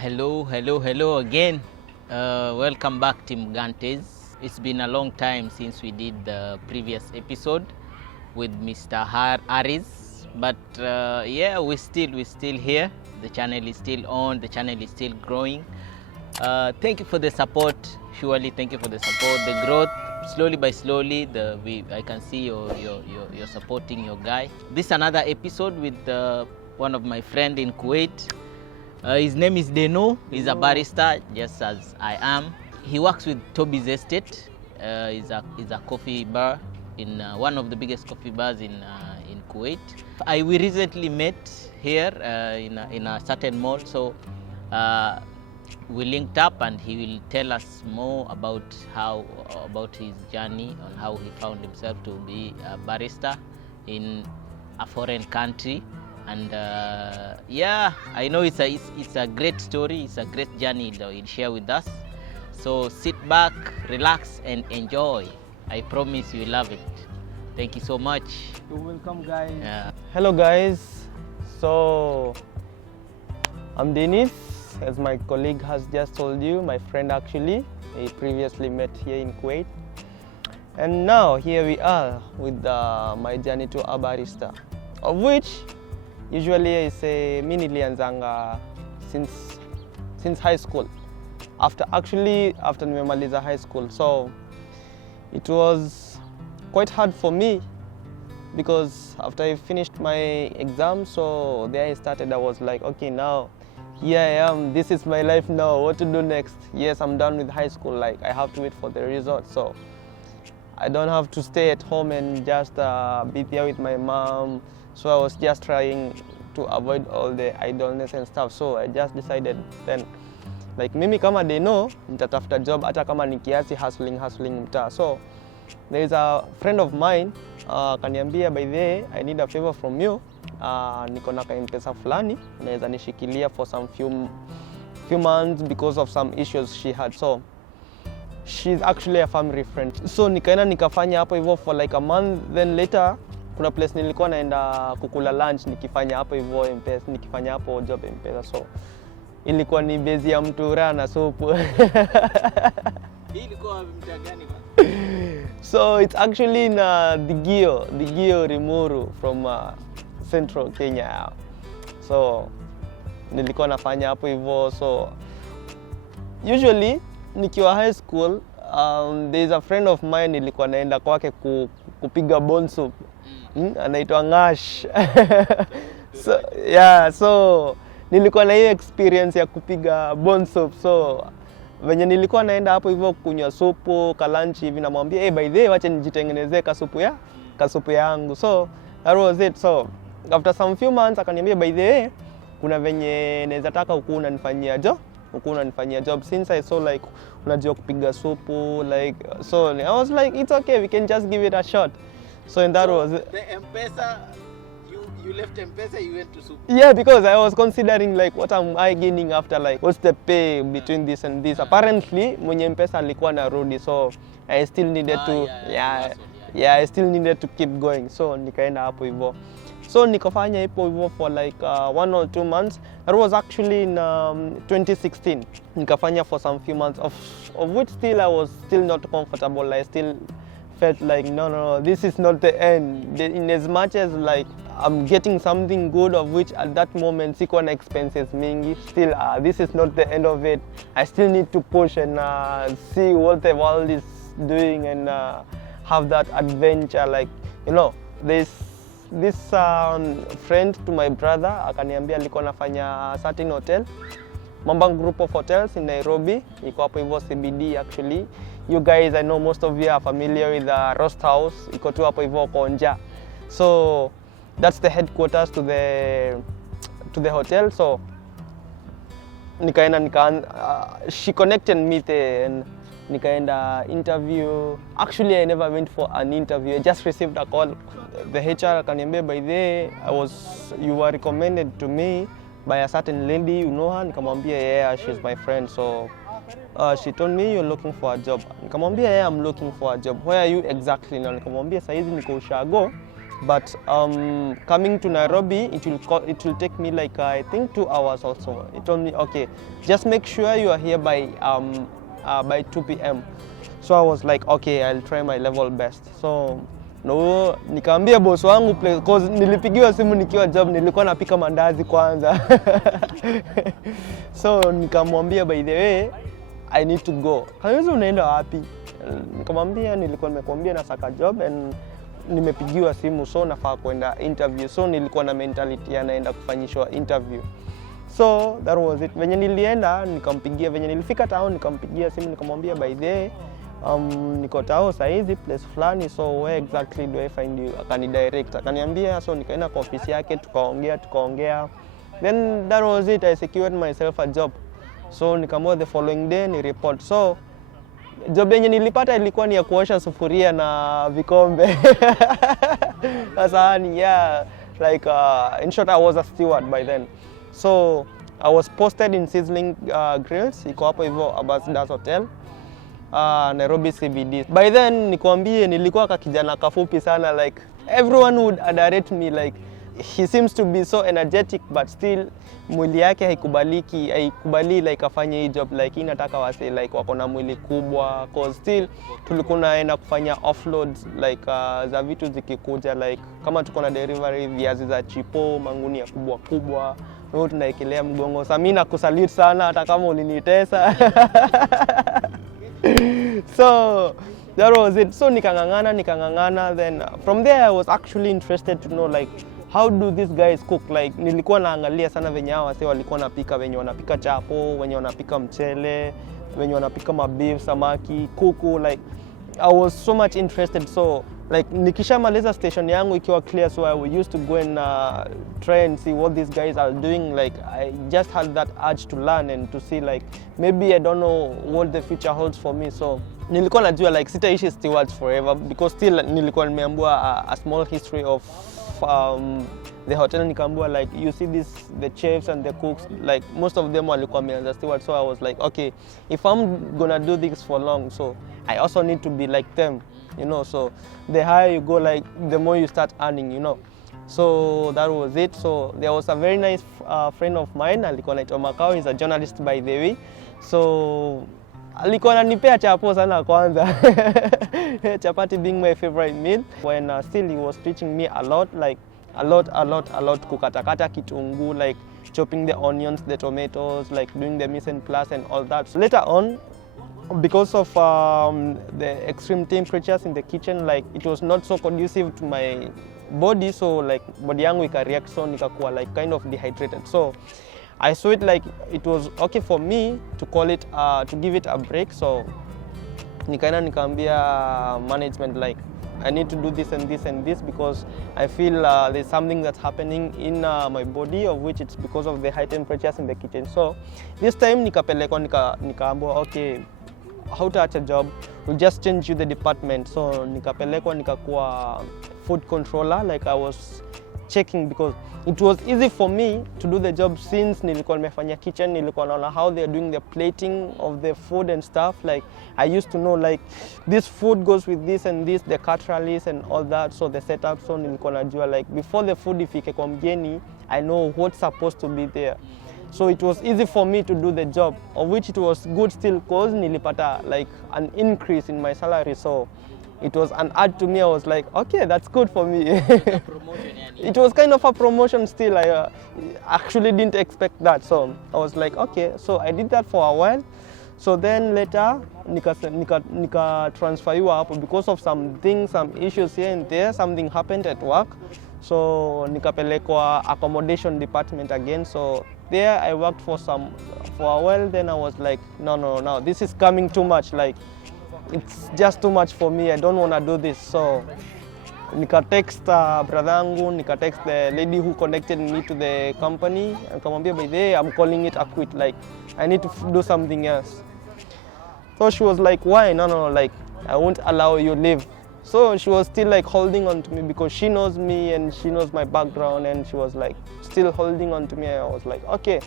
Hello again. Welcome back, Team Gantez. It's been a long time since we did the previous episode with Mr. Harris, but yeah, we're still here. The channel is still on. The channel is still growing. Thank you for the support. Surely, thank you for the support. The growth, slowly by slowly, I can see you're supporting your guy. This is another episode with one of my friend in Kuwait. His name is Dennoh. He's a barista, just as I am. He works with Toby's Estate. He's a coffee bar in one of the biggest coffee bars in Kuwait. We recently met here in a certain mall, so we linked up, and he will tell us more about his journey on how he found himself to be a barista in a foreign country. And yeah, I know it's a great story. It's a great journey that he'll share with us. So sit back, relax, and enjoy. I promise you will love it. Thank you so much. You're welcome, guys. Yeah. Hello, guys. So I'm Dennis, as my colleague has just told you. My friend actually, he previously met here in Kuwait, and now here we are with my journey to a barista, of which usually I say mini nilianzanga since high school. After nimemaliza high school, so it was quite hard for me because after I finished my exam, so there I started. I was like, okay, now here I am. This is my life now. What to do next? Yes, I'm done with high school. Like, I have to wait for the result, so I don't have to stay at home and just be there with my mom. So I was just trying to avoid all the idleness and stuff. So I just decided then, like, mimi kama Dennoh, nitatafuta job hata kama ni kiasi, hustling mtaa. So there is a friend of mine kaniambia, by the way, I need a favor from you. Niko na ka-mpesa fulani, naweza nishikilia for some few months because of some issues she had. So she's actually a family friend. So nikaenda nikafanya hapo hivyo for like a month. Then later kuna place nilikuwa naenda kukula lunch nikifanya hapo hivyo mpesa, nikifanya hapo job mpesa. So ilikuwa ni bezi ya mtura na supu. Hii ilikuwa mtaa gani bwana? So it's actually in Digio Rimuru from Central Kenya. So nilikuwa nafanya hapo hivyo. So usually nikiwa high school, there's a friend of mine nilikuwa naenda kwake kupiga bone soup. Anaitwa Ngash. So yeah, so nilikuwa na hiyo experience ya kupiga bone soup. So venye nilikuwa naenda hapo hivyo kunywa supu kalanchi hivi, namwambia, hey, by the way, wacha nijitengenezee kasupu yangu. So that was it. So after some few months akaniambia, by the way, kuna venye naweza taka unanifanyia job since I saw like unajua kupiga supu, like, so I was like, it's okay, we can just give it a shot. So and that was the M-Pesa. You left M-Pesa, you went to soup. Yeah, because I was considering like, what am I gaining after, like, what's the pay between this and this. Apparently mwenye M-Pesa alikuwa narudi, so I still needed to I still needed to keep going. So nikaenda hapo hivyo. So nikafanya hapo hivyo for like 1 or 2 months. That was actually in 2016. Nikafanya for some few months of which still I was still not comfortable. I still felt like no, this is not the end. In as much as like I'm getting something good, of which at that moment siko na expenses mingi, still this is not the end of it. I still need to push and see what the world is doing and have that adventure. Like, you know, this friend to my brother akaniambia alikuwa nafanya certain hotel, Mambang group of hotels in Nairobi, iko hapo hivyo CBD. Actually, you guys, I know most of you are familiar with the Roast House, iko tu hapo hivyo Konja. So that's the headquarters to the hotel. So she connected me there and nikaenda interview. Actually, I never went for an interview. I just received a call. The HR akaniambia, by the way, you were recommended to me by a certain lady, you know her? Nikamwambia, yeah, she's my friend. So she told me, you're looking for a job. Nikamwambia, yeah, I'm looking for a job. Where are you exactly now? Nikamwambia, saizi niko Ushago, But coming to Nairobi, it will take me like I think 2 hours also. It told me, okay, just make sure you are here by 2 p.m. So I was like, okay, I'll try my level best. So no, nikaambia boss wangu cause nilipigiwa simu nikiwa job, nilikuwa napika mandazi kwanza. So nikamwambia, by the way, I need to go. Kaniuliza unaenda wapi? Nikamwambia nilikuwa nimekuambia nasaka job and nimepigiwa simu, so nafaa kwenda interview. So nilikuwa na mentality ya naenda kufanyishwa interview. So that was it. Venye nilienda nikampigia, venye nilifika town nikampigia simu nikamwambia, by the way, niko tao saizi place fulani, so where exactly do I find you? Akani direct, akaniambia, so nikaenda kwa ofisi yake tukaongea. Then that was it. I secured myself a job. So nikamwambia the following day ni report. So job yenye nilipata ilikuwa ni ya kuosha sufuria na vikombe. Sasa yeah, like in short I was a steward by then. So I was posted in Sizzling Grills, iko hapo hivyo Ambassadors Hotel, Nairobi CBD. By then nikwambie nilikuwa kakijana kafupi sana, like everyone would underrate me, like he seems to be so energetic but still mwili yake haikubali like afanye hii job, like inataka wase like wako na mwili kubwa, cause still tulikuwa naenda kufanya offloads like za vitu zikikuja, like kama tuko na delivery viazi za chipo mangunia kubwa ndio tunaekelea mgongo. Sasa mimi nakusalute sana hata kama ulinitesa. So that was it. So nikangangana then from there I was actually interested to know like how do these guys cook. Like nilikuwa naangalia sana venye hao wase walikuwa napika, wenye wanapika chapo, wenye wanapika mchele, wenye wanapika mabeef, samaki, kuku, like I was so much interested. So like nikishamaliza station yangu ikiwa clear, so I used to go and try and see what these guys are doing. Like I just had that urge to learn and to see like maybe I don't know what the future holds for me. So nilikuwa najua like sitaishi stewards forever, because still nilikuwa nimeambiwa a small history of the hotel. Nikaambiwa like you see the chefs and the cooks, like most of them walikuwa wameanza steward. So I was like, okay, if I'm gonna do this for long, so I also need to be like them, you know. So the higher you go, like the more you start earning, you know. So that was it. So there was a very nice friend of mine, alikuwa anaitwa Makao, he's a journalist by the way. So alikuwa ananipea chapo sana kwanza. Chapati being my favorite meal. When still he was teaching me a lot, like a lot kukatakata kitunguu, like chopping the onions, the tomatoes, like doing the mise en place and all that. So later on, because of the extreme temperatures in the kitchen, like it was not so conducive to my body, so like body yangu ikareact, so nikakuwa like kind of dehydrated. So I saw it like it was okay for me to call it to give it a break. So nikaambia management like I need to do this and this and this, because I feel there's something that's happening in my body, of which it's because of the high temperatures in the kitchen. So this time nikapelekwa nikaambiwa okay, how to a job, we'll just change you the department. So nikapelekwa nikakuwa food controller. Like I was checking, because it was easy for me to do the job since nilikuwa nimefanya kitchen, nilikuwa naona how they're doing the plating of the food and stuff. Like I used to know like this food goes with this and this, the cutleries and all that, so the setup. So nilikuwa najua like before the food ifike kwa mgeni, I know what's supposed to be there. So it was easy for me to do the job, of which it was good still, cause nilipata like an increase in my salary. So it was an add to me. I was like, okay, that's good for me. It was kind of a promotion still. I actually didn't expect that. So I was like, okay. So I did that for a while. So then later, nika transfer you up because of some issues here and there. Something happened at work. So nikapelekwa accommodation department again. So there I worked for a while. Then I was like, no, this is coming too much. Like it's just too much for me. I don't want to do this. So nika text brothangu, nika text the lady who connected me to the company, and nikamwambia by the way, I'm calling it a quit. Like I need to do something else. So she was like, why? No, like I won't allow you leave. So she was still like holding on to me, because she knows me and she knows my background, and she was like still holding on to me. I was like, okay,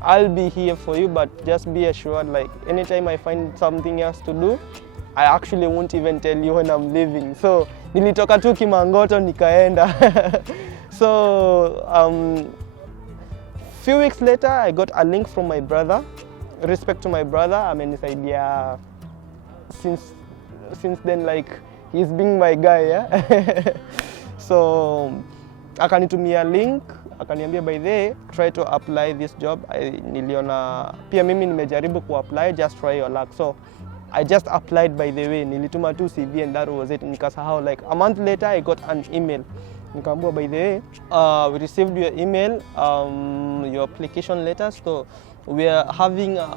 I'll be here for you, but just be assured, like anytime I find something else to do, I actually won't even tell you when I'm leaving. So nilitoka tu Kimangoto nikaenda. So few weeks later I got a link from my brother. Respect to my brother, amenisaidia since then, like he's being my guy, yeah. So akanitumia link, akaniambia by the way, try to apply this job. Niliona pia mimi nimejaribu apply, just try your luck. So I just applied by the way, nilituma tu CV and that was it. Nikasahau. Like a month later I got an email. Nikaambiwa by the way, we received your email, your application letter. So we are having an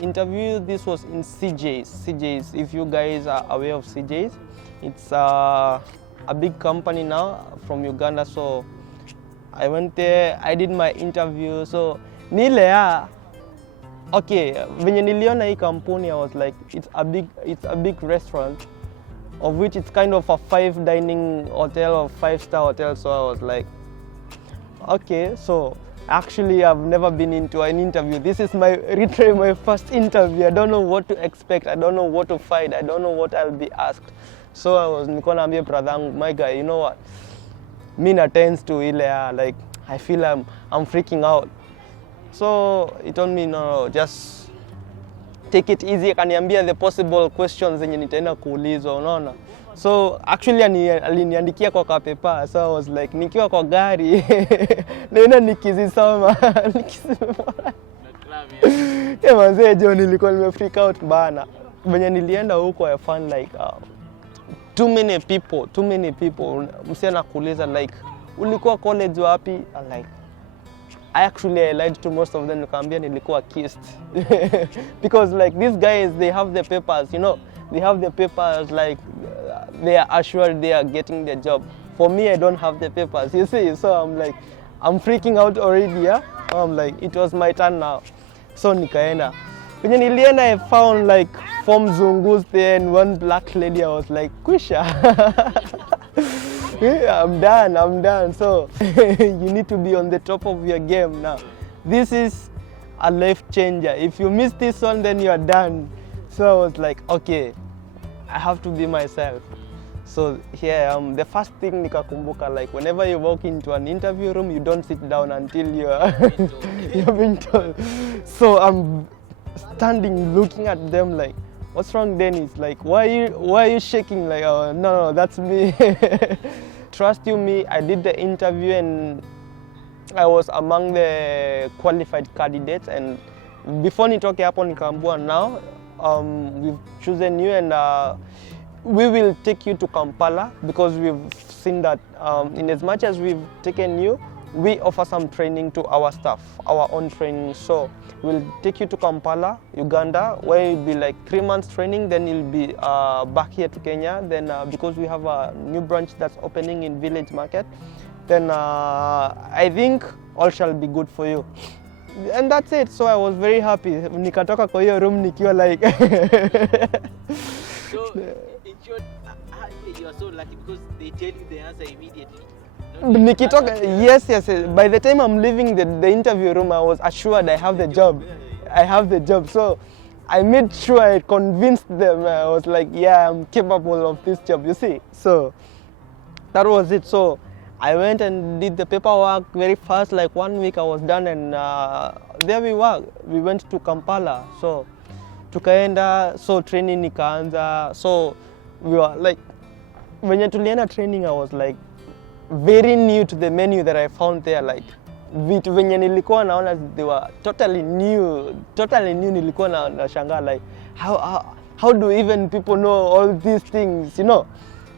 interview. This was in CJ's. If you guys are aware of CJ's, it's a big company now from Uganda. So I went there, I did my interview. So nile okay, venye niliona hii kampuni, I was like, it's a big restaurant, of which it's kind of a 5 dining hotel or 5-star hotel. So I was like, okay. So actually I've never been into an interview. This is my first interview. I don't know what to expect. I don't know what to find. I don't know what I'll be asked. So I was niko naambia brother, my guy, you know what? Me na tends to ile like I feel I'm freaking out. So he told me no, just take it easy. Akaniambia the possible questions zenye nitaenda kuulizwa, unaona. So actually aliniandikia kwa kapepa. So I was like nikiwa kwa gari naenda nikizisoma yeah manze, jo nilikuwa nimefreak out bana. Venye nilienda huko I found like too many people. Msichana kuuliza like ulikuwa college wapi? Like I lied to most of them. Nikaambia nilikuwa kissed because like these guys, they have the papers, you know. They have the papers, like they are assured they are getting the job. For me, I don't have the papers, you see. So I'm like, I'm freaking out already, yeah. I'm like, it was my turn now. So nikaenda. When nilienda, I found like 4 mzungus there and 1 black lady. I was like, kwisha. Yeah, I'm done. So you need to be on the top of your game now. This is a life changer. If you miss this one, then you are done. So I was like, okay, I have to be myself. So here I am. The first thing nikakumbuka, like whenever you walk into an interview room, you don't sit down until you're being told. So I'm standing looking at them like, what's wrong, Dennis? Like, why are you shaking? Like, oh, no, that's me. Trust you me, I did the interview and I was among the qualified candidates. And before nitoke hapo nikaambiwa now, we've chosen you and we will take you to Kampala because we've seen that in as much as we've taken you, we offer some training to our staff, our own training. So we'll take you to Kampala, Uganda, where you'll be like 3 months training. Then you'll be back here to Kenya. Then because we have a new branch that's opening in Village Market, then I think all shall be good for you. And that's it. So I was very happy. Nikatoka kwa hiyo room nikiwa like. So in short, you are so lucky because they tell you the answer immediately. Nikitoka, yes. By the time I'm leaving the interview room, I was assured I have the job. I have the job. So I made sure I convinced them. I was like, yeah, I'm capable of this job, you see. So that was it. So I went and did the paperwork very fast. Like 1 week I was done and there we were. We went to Kampala. So tukaenda, so training nikaanza. So we were like, when tulienda training, I was like, very new to the menu that I found there. Like vitu venye nilikuwa naona, they were totally new. Nilikuwa na shanga like how do even people know all these things, you know?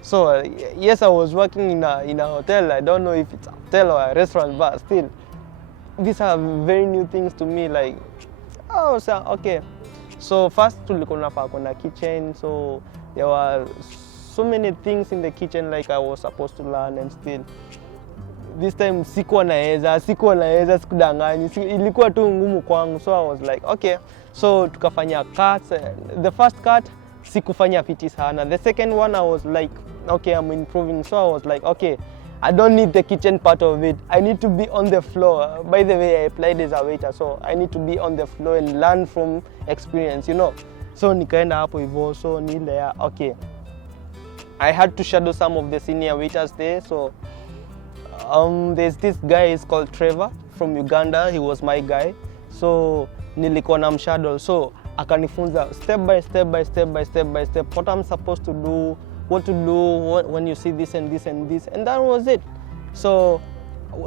So yes, I was working in a hotel. I don't know if it's a hotel or a restaurant, but still these are very new things to me. Like oh, so okay. So first tulikuwa nafaa kuna kitchen, so there were so many things in the kitchen like I was supposed to learn, and still this time sikuwa naeza sikudanganyi, ilikuwa tu ngumu kwangu. So I was like okay, so tukafanya cuts. The first cut sikufanya fiti sana. The second one I was like okay, I'm improving. So I was like okay, I don't need the kitchen part of it. I need to be on the floor. By the way, I applied as a waiter, so I need to be on the floor and learn from experience, you know. So nikaenda hapo hivyo, so ni ile ya okay, I had to shadow some of the senior waiters there. So there's this guy is called Trevor from Uganda. He was my guy, so nilikuwa na mshadow, so akanifunza step by step what I'm supposed to do, what to do when you see this and this and this, and that was it. So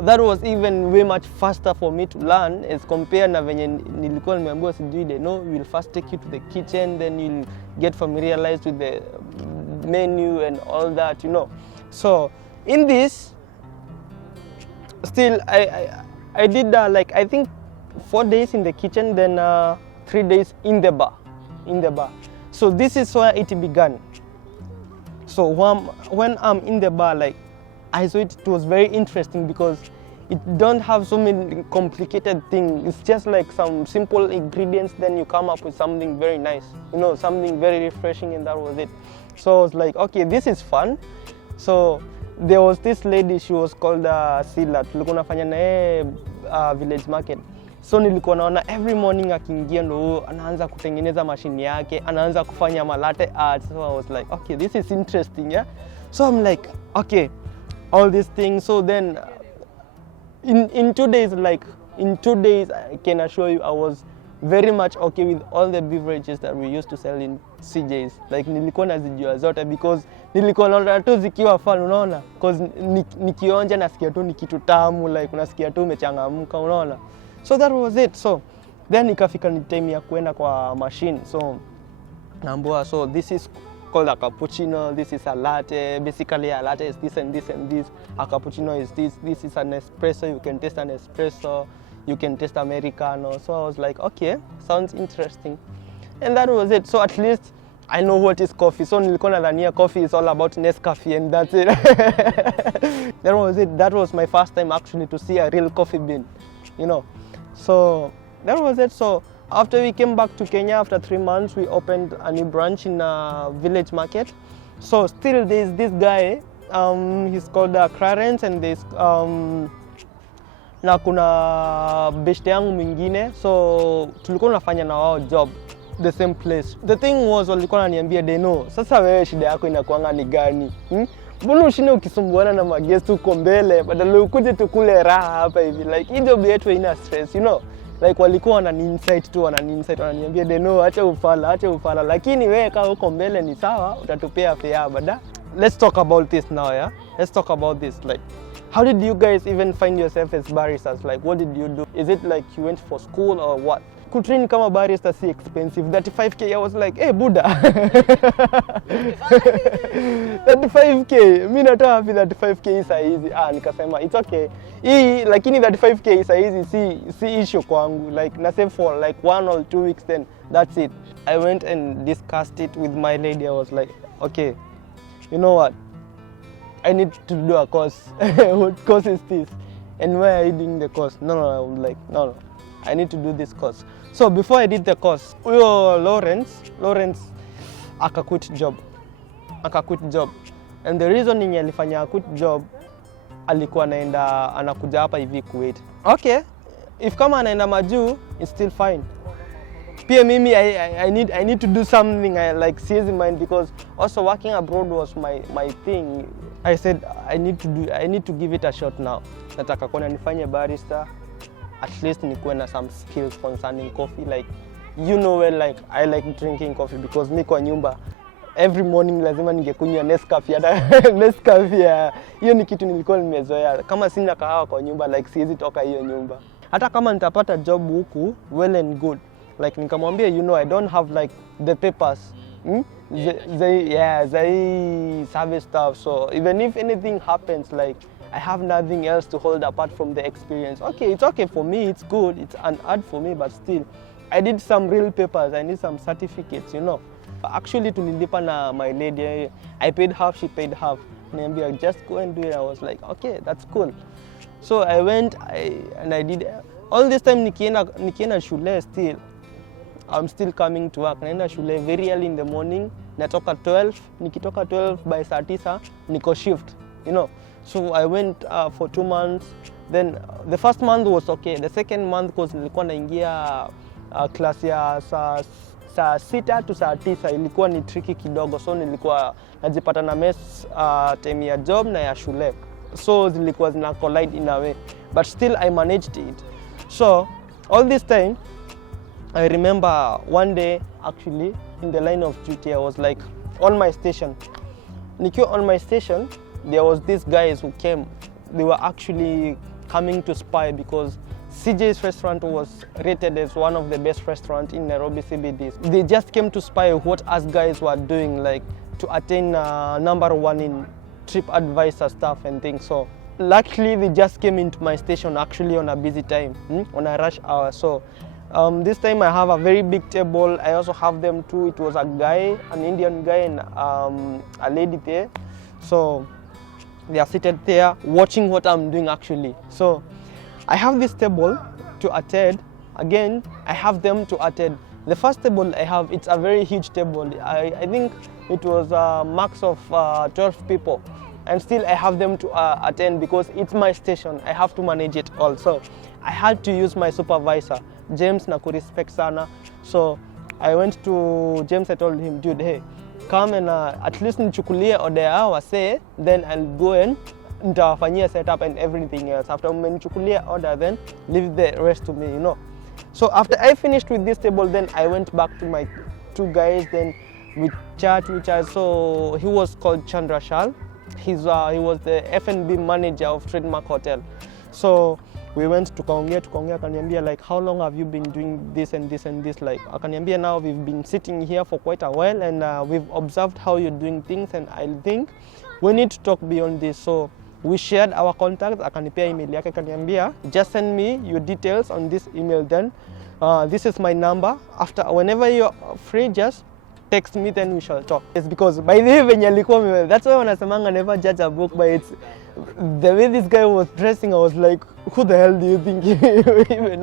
that was even way much faster for me to learn as compared na venye nilikuwa nimeambiwa sijui Dennoh, we'll first take you to the kitchen, then you'll get familiarized with the menu and all that, you know. So in this, still I did like I think 4 days in the kitchen, then 3 days in the bar. So this is where it began. So when I'm in the bar, like I saw it was very interesting because it don't have so many complicated things. It's just like some simple ingredients, then you come up with something very nice, you know, something very refreshing, and that was it. So I was like, okay, this is fun. So there was this lady, she was called Sila. Tulikuwa nafanya na yeye village market. So nilikuwa naona every morning akiingia ndo anaanza kutengeneza mashini yake, anaanza kufanya malatte art. So I was like, okay, this is interesting, yeah. So I'm like, okay, all these things. So then in 2 days, I can assure you I was very much okay with all the beverages that we used to sell in CJ's. Like nilikuwa nazijua zote because nilikuwa naona tu zikiwa fun, unaona, because nikionja nasikia tu ni kitu tamu, like unasikia tu umechangamka, unaona. So that was it. So then ikafika ni time ya kuenda kwa machine. So naambiwa, so this is called a cappuccino, this is a latte. Basically a latte is this and this and this. A cappuccino is this. This is an espresso. You can taste an espresso. You can taste Americano. So I was like, okay, sounds interesting. And that was it. So at least I know what is coffee. So nilikuwa nadhania coffee is all about Nescafe and that's it. That was it. That was my first time actually to see a real coffee bean, you know. So that was it. So after we came back to Kenya, after 3 months, we opened a new branch in a village market. So still there's this guy, he's called Clarence, and there's na kuna beshte yangu mwingine. So tulikuwa tunafanya na wao job the same place. The thing was, walikuwa wananiambia Dennoh, sasa wewe shida yako inakuanga ni gani? Mbona ushinde ukisumbuana na magesti uko mbele badala ukuje tukule raha hapa hivi? Like hii job yetu ina stress, you know. Like walikuwa wanani insight tu, wananiambia Dennoh, acha ufala, lakini wewe kama uko mbele ni sawa, utatupea fare bada. Let's talk about this now, yeah. Let's talk about this. Like, how did you guys even find yourself as baristas? Like, what did you do? Is it like you went for school or what? Kutrain kama barista si expensive. 35k, I was like, hey Buddha. 35k, mimi natoa wapi 35k saa hizi? Nikasema it's okay. Lakini 35k saa hizi si issue kwangu. Like na save for like 1 or 2 weeks, then that's it. I went and discussed it with my lady. I was like, okay, you know what? I need to do a course. What course is this? And why are you doing the course? No, I'm like, no. I need to do this course. So before I did the course, Lawrence quit job. And the reason yenye alifanya quit job, alikuwa anakuja hapa hivi Kuwait. Okay, if kama anaenda majuu, it's still fine. Pia mimi I need to do something I like serious in mind, because also working abroad was my thing. I said I need to give it a shot now. Nataka kuona nifanye barista. At least nikuwe na some skills concerning coffee. Like, you know, well, like I like drinking coffee because mi kwa nyumba every morning lazima ningekunywa Nescafe. Nescafe hiyo ni kitu nilikuwa nimezoea. Kama sina kahawa kwa nyumba, like siwezi toka hiyo nyumba. Hata kama nitapata job huku, well and good. Like nikamwambia, you know, I don't have like the papers. They service stuff. So even if anything happens, like I have nothing else to hold apart from the experience. Okay, it's okay for me, it's good, it's an art for me, but still, I did some real papers, I need some certificates, you know. Actually, tulilipa na my lady, I paid half, she paid half. Niambia, just go and do it. I was like, okay, that's cool. So I went, and I did. All this time, nikienda shule still, I'm still coming to work. Naenda shule very early in the morning, natoka 12, nikitoka 12 by saa 9, niko shift, you know. So I went for 2 months. Then the first month was okay. The second month, because nilikuwa naingia class ya saa saa 6 to saa 9 ilikuwa ni tricky kidogo, so nilikuwa najipata na mess time ya job na ya shule, so zilikuwa zina collide in a way, but still I managed it. So all this time I remember one day actually in the line of duty I was like on my station. Nikiwa on my station, there was these guys who came. They were actually coming to spy because CJ's restaurant was rated as one of the best restaurants in Nairobi CBD. They just came to spy what us guys were doing, like to attain #1 in TripAdvisor stuff and things. So luckily they just came into my station actually on a busy time, on a rush hour. So this time I have a very big table. I also have them too. It was a guy, an Indian guy, and a lady there. So they are seated there watching what I'm doing actually. So I have this table to attend. Again, I have them to attend. The first table I have, it's a very huge table. I think it was a max of 12 people. And still I have them to attend because it's my station. I have to manage it all. So I had to use my supervisor, James, na kurespect sana. So I went to James, I told him, dude, hey, come and at least nichukulie order yao wase, then I'll go and nitawafanyia setup and everything else. After mmenichukulia order, then leave the rest to me, you know. So after I finished with this table, then I went back to my 2 guys, then we chat. So he was called Chandrashal. He was the F&B manager of Trademark Hotel. So we went to tukaongea, akaniambia like, how long have you been doing this and this and this? Like, akaniambia now we've been sitting here for quite a while and we've observed how you're doing things, and I think we need to talk beyond this. So we shared our contacts. Akanipea email yake, akaniambia just send me your details on this email, then this is my number. After whenever you're free, just text me, then we shall talk. It's because by the way venye alikuwa, that's why wanasemanga never judge a book by its the way this guy was dressing. I was like, who the hell do you think even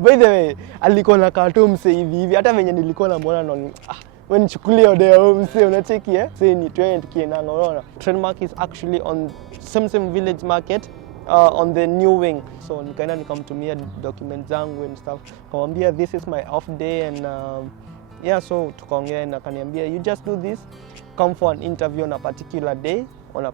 by the way alikuwa na cartoon mse hivi hata venye nilikuwa namuona naona when chukulia odeo mse unacheki say ni 20 kienanga. Unaona Trademark is actually on same village market on the new wing. So nikaenda nikamtumia documents zangu and stuff, kamwambia this is my off day and yeah, so tukaongea na akaniambia you just do this, come for an interview on a particular day, on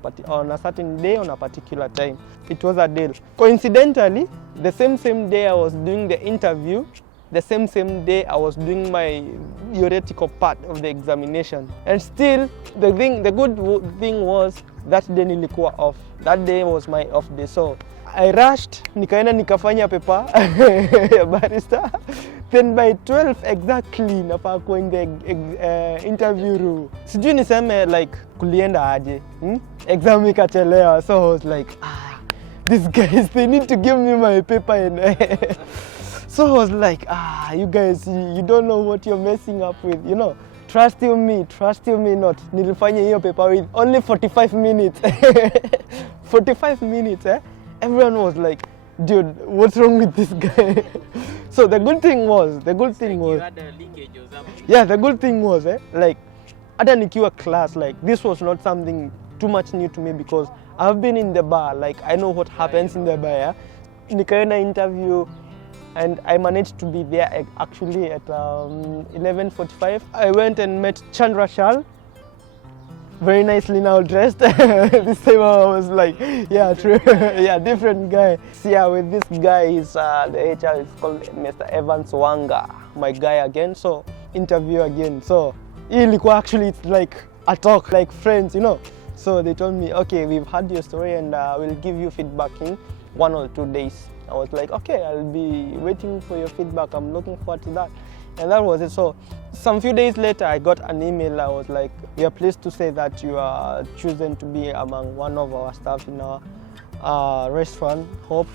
a certain day, on a particular time. It was a deal. Coincidentally, the same day I was doing the interview, the same day I was doing my theoretical part of the examination. And still, the good thing was that day nilikuwa off. That day was my off day. So I rushed, nikaenda nikafanya paper ya barista. Then by 12 exactly nafaa kuwa in the interview room. Sijui niseme like kulienda aje. Exam ikachelewa. So I was like, these guys, they need to give me my paper and so I was like, you guys, you don't know what you're messing up with, you know. Trust you me not. Nilifanya hiyo paper with only 45 minutes. 45 minutes, Everyone was like, dude, what's wrong with this guy? So the good thing was, you had a leakage or something. Yeah, the good thing was, like, hata nikiwa class, like, this was not something too much new to me because I've been in the bar, like, I know what happens in the bar. Nikaenda interview, and I managed to be there actually at 11:45. I went and met Chandrashal, very nicely now dressed. This time I was like, yeah, true. Yeah, different guy. So yeah, with this guy, he's the HR is called Mr. Evans Wanga, my guy again. So interview again. So actually it's like a talk, like friends, you know. So they told me, okay, we've heard your story and we'll give you feedback in 1 or 2 days. I was like, okay, I'll be waiting for your feedback. I'm looking forward to that. And that was it. So some few days later, I got an email. I was like, we are pleased to say that you are chosen to be among one of our staff in our restaurant. Hope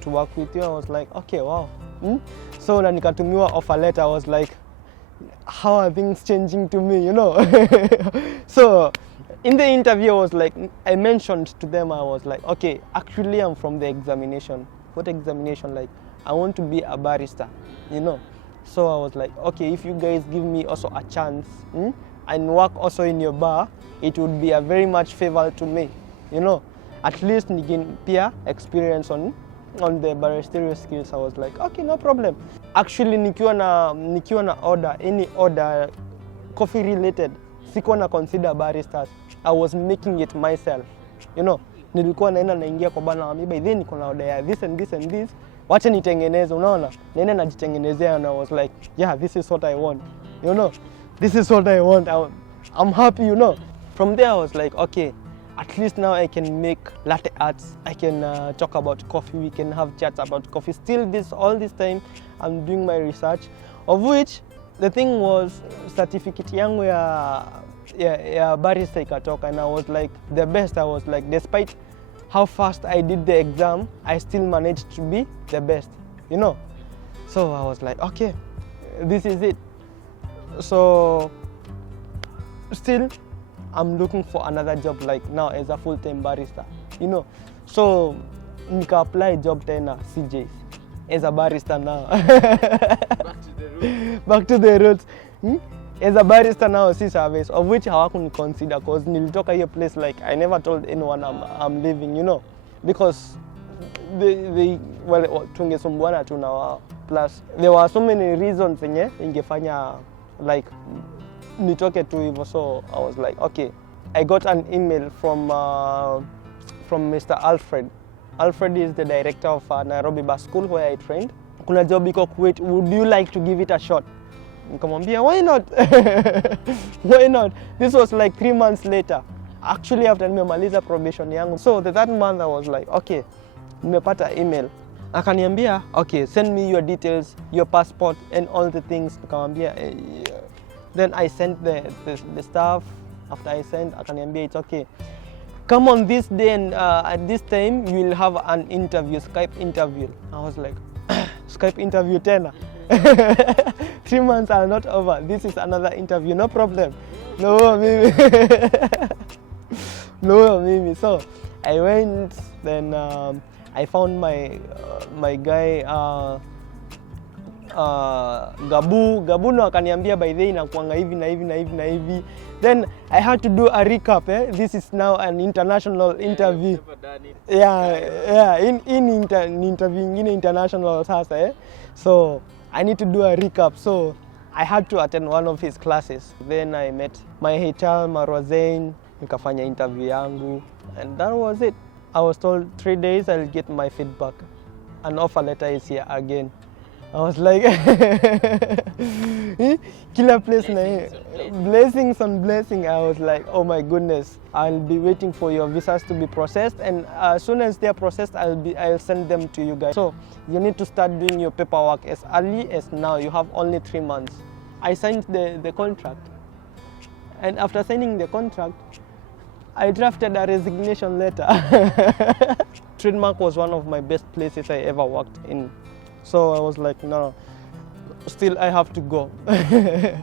to work with you. I was like, okay, wow. So then nikatumiwa offer letter. I was like, how are things changing to me, you know? So in the interview, I was like, I mentioned to them, I was like, okay, actually I'm from the examination. What examination? Like, I want to be a barista, you know? So I was like, okay, if you guys give me also a chance and work also in your bar, it would be a very much favor to me, you know? At least nigin peer experience on on the barista skills. I was like, okay, no problem. Actually, nikiwa na order, any order coffee related, sikuwa na consider baristas. I was making it myself, you know. Nilikuwa naingia kwa bana wami, by then niko na order ya this and this and this. Wacha nitengeneze, unaona? Naenda najitengenezea, and I was like, yeah, this is what I want. You know, this is what I want. I'm happy, you know. From there I was like, okay, at least now I can make latte arts. I can talk about coffee. We can have chats about coffee. Still, all this time, I'm doing my research, of which the thing was certificate yangu ya barista ikatoka, and I was like the best. I was like, despite how fast I did the exam, I still managed to be the best, you know. So I was like, okay, this is it. So still, I'm looking for another job like now as a full-time barista, you know. So nika apply job tena CJ's as a barista now. Back to the roots. As a barista now, see service, of which I couldn't consider, because nilitoka hiyo place like I never told anyone I'm leaving, you know, because well, tungesumbuana tu na wao. Plus there were so many reasons yenye ingefanya like nitoke tu hivyo. So I was like, okay. I got an email from Mr. Alfred. Alfred is the director of Nairobi Bar School where I trained. Kuna job iko Kuwait, would you like to give it a shot? Nikamwambia, why not? Why not? This was like 3 months later. Actually, after nimemaliza probation yangu. So the third month I was like, okay, nimepata email. Akaniambia, okay, send me your details, your passport and all the things. Nikamwambia, then I sent the stuff. After I sent, akaniambia, it's okay. Come on this day and at this time you will have an interview, Skype interview. I was like, Skype interview tena. 3 months are not over. This is another interview. No problem. No, Mimi. No, Mimi. So I went. Then I found my guy Gabu no akaniambia by the way inakuanga hivi na hivi na hivi na hivi. Then I had to do a recap. This is now an international interview. Yeah. In interview ingine international sasa. So I need to do a recap. So I had to attend one of his classes. Then I met my HR Marwazain, nikafanya interview yangu, and that was it. I was told 3 days I'll get my feedback. An offer letter is here again. I was like, killer place na blessings on blessing. I was like, oh my goodness, I'll be waiting for your visas to be processed, and as soon as they're processed, I'll send them to you guys. So you need to start doing your paperwork as early as now. You have only 3 months. I signed the contract, and after signing the contract, I drafted a resignation letter. Trademark was one of my best places I ever worked in. So I was like, no, still I have to go. Then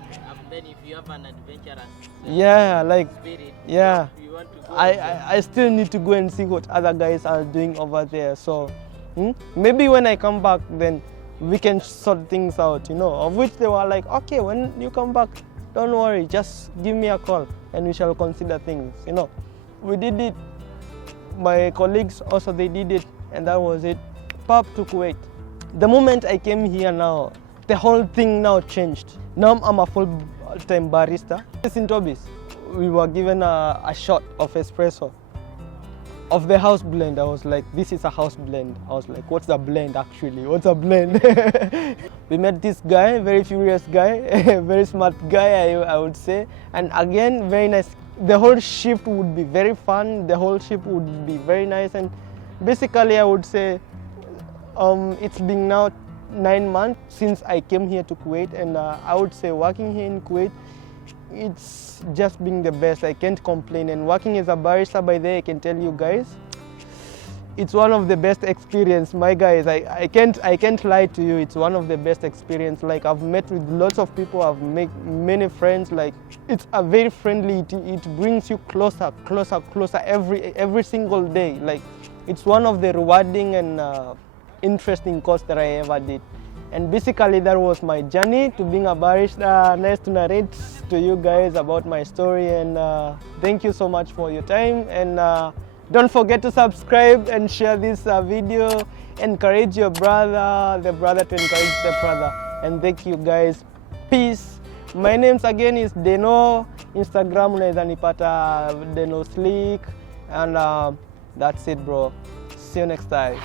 if you have an adventurous spirit, you want to go I still need to go and see what other guys are doing over there. So maybe when I come back, then we can sort things out, you know. Of which they were like, okay, when you come back, don't worry, just give me a call and we shall consider things, you know. We did it. My colleagues also, they did it, and that was it. Pop to Kuwait. The moment I came here now, the whole thing now changed. Now I'm a full-time barista. In Tobis, we were given a shot of espresso of the house blend. I was like, this is a house blend. I was like, what's a blend actually? What's a blend? We met this guy, very furious guy, very smart guy, I would say. And again, very nice. The whole shift would be very fun. The whole shift would be very nice. And basically, I would say, it's been now 9 months since I came here to Kuwait, and I would say working here in Kuwait, it's just been the best. I can't complain. And working as a barista, by the way, I can tell you guys, it's one of the best experience. My guys, I can't lie to you. It's one of the best experience. Like, I've met with lots of people. I've made many friends. Like, it's a very friendly. It brings you closer every single day. Like, it's one of the rewarding and interesting course that I ever did. And basically that was my journey to being a barista. Nice to narrate to you guys about my story, and thank you so much for your time, and Don't forget to subscribe and share this video. Encourage your brother, the brother to encourage the brother. And thank you guys. Peace. My name again is Dennoh. Instagram unaweza nipata Dennoh Slick. And that's it, bro. See you next time.